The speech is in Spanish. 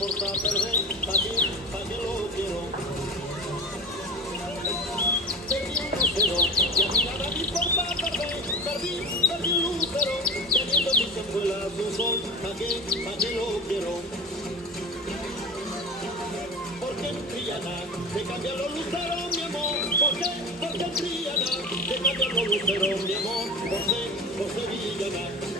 importa perder, pa' que lo quiero. Perdí un lucero, y a mí nada me importa perder, perdí un lucero, teniendo mis escuelas un sol, pa' que lo quiero. Porque en Triana se cambian los luceros, mi amor, porque en Triana se cambian los luceros, mi amor, por Sevillana.